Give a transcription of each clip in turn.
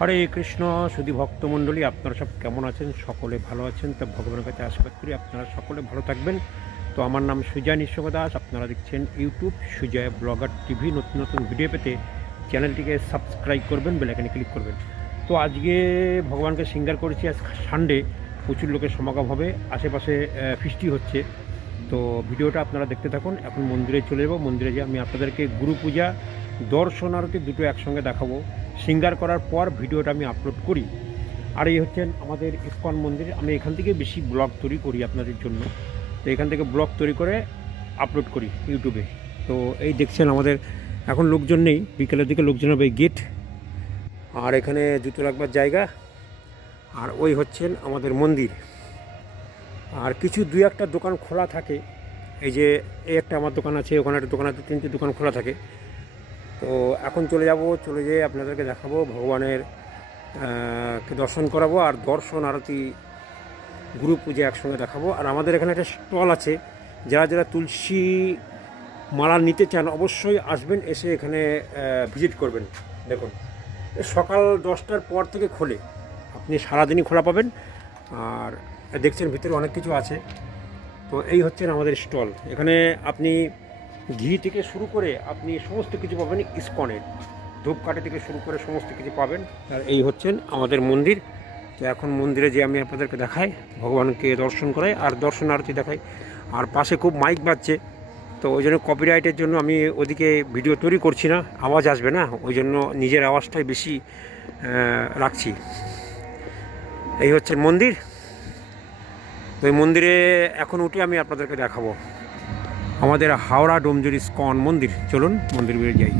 হরে কৃষ্ণ। সুধী ভক্তমণ্ডলী, আপনারা সব কেমন আছেন? সকলে ভালো আছেন? তো ভগবানের কাছে আশীর্বাদ করি আপনারা সকলে ভালো থাকবেন। তো আমার নাম সুজয় নিঃসঙ্গ দাস। আপনারা দেখছেন ইউটিউব সুজয় ব্লগার টিভি। নতুন নতুন ভিডিও পেতে চ্যানেলটিকে সাবস্ক্রাইব করবেন, বেল আইকনে ক্লিক করবেন। তো আজকে ভগবানকে সিঙ্গার করেছি। আজ সানডে, প্রচুর লোকের সমাগম হবে, আশেপাশে ফিস্টি হচ্ছে। তো ভিডিওটা আপনারা দেখতে থাকুন। এখন মন্দিরে চলে যাব। মন্দিরে গিয়ে আমি আপনাদেরকে গুরু পূজা, দর্শন আরতি দুটো একসঙ্গে দেখাবো। সিঙ্গার করার পর ভিডিওটা আমি আপলোড করি। আর এই হচ্ছেন আমাদের ইস্কন মন্দির। আমি এখান থেকে বেশি ব্লগ তৈরি করি আপনাদের জন্য। তো এখান থেকে ব্লগ তৈরি করে আপলোড করি ইউটিউবে। তো এই দেখছেন আমাদের এখন লোকজন নেই, বিকেলের দিকে লোকজন হবে। গেট আর এখানে জুতো রাখবার জায়গা। আর ওই হচ্ছেন আমাদের মন্দির। আর কিছু দুই একটা দোকান খোলা থাকে। এই যে এই একটা আমার দোকান আছে, ওখানে একটা দোকান আছে, তিনটে দোকান খোলা থাকে। তো এখন চলে যাব, চলে যেয়ে আপনাদেরকে দেখাবো, ভগবানের কে দর্শন করাবো। আর দর্শন আরতি, গুরু পূজা একসঙ্গে দেখাবো। আর আমাদের এখানে একটা স্টল আছে, যারা যারা তুলসী মালা নিতে চান অবশ্যই আসবেন, এসে এখানে ভিজিট করবেন। দেখুন, সকাল 10টার পর থেকে খোলে, আপনি সারাদিনই খোলা পাবেন। আর দেখছেন ভিতরে অনেক কিছু আছে। তো এই হচ্ছেন আমাদের স্টল। এখানে আপনি ঘি থেকে শুরু করে আপনি সমস্ত কিছু পাবেন ইস্কনের। ধূপকাঠি থেকে শুরু করে সমস্ত কিছু পাবেন। আর এই হচ্ছেন আমাদের মন্দির। তো এখন মন্দিরে যে আমি আপনাদেরকে দেখাই, ভগবানকে দর্শন করাই আর দর্শন আরতি দেখাই। আর পাশে খুব মাইক বাজছে, তো ওই জন্য কপিরাইটের জন্য আমি ওদিকে ভিডিও তৈরি করছি না, আওয়াজ আসবে না, ওই জন্য নিজের আওয়াজটাই বেশি রাখছি। এই হচ্ছে মন্দির। ওই মন্দিরে এখন উঠে আমি আপনাদেরকে দেখাবো আমাদের হাওড়া ডোমজুর ইস্কন মন্দির। চলুন মন্দির বেরিয়ে যাই।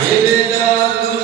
হেরে যাক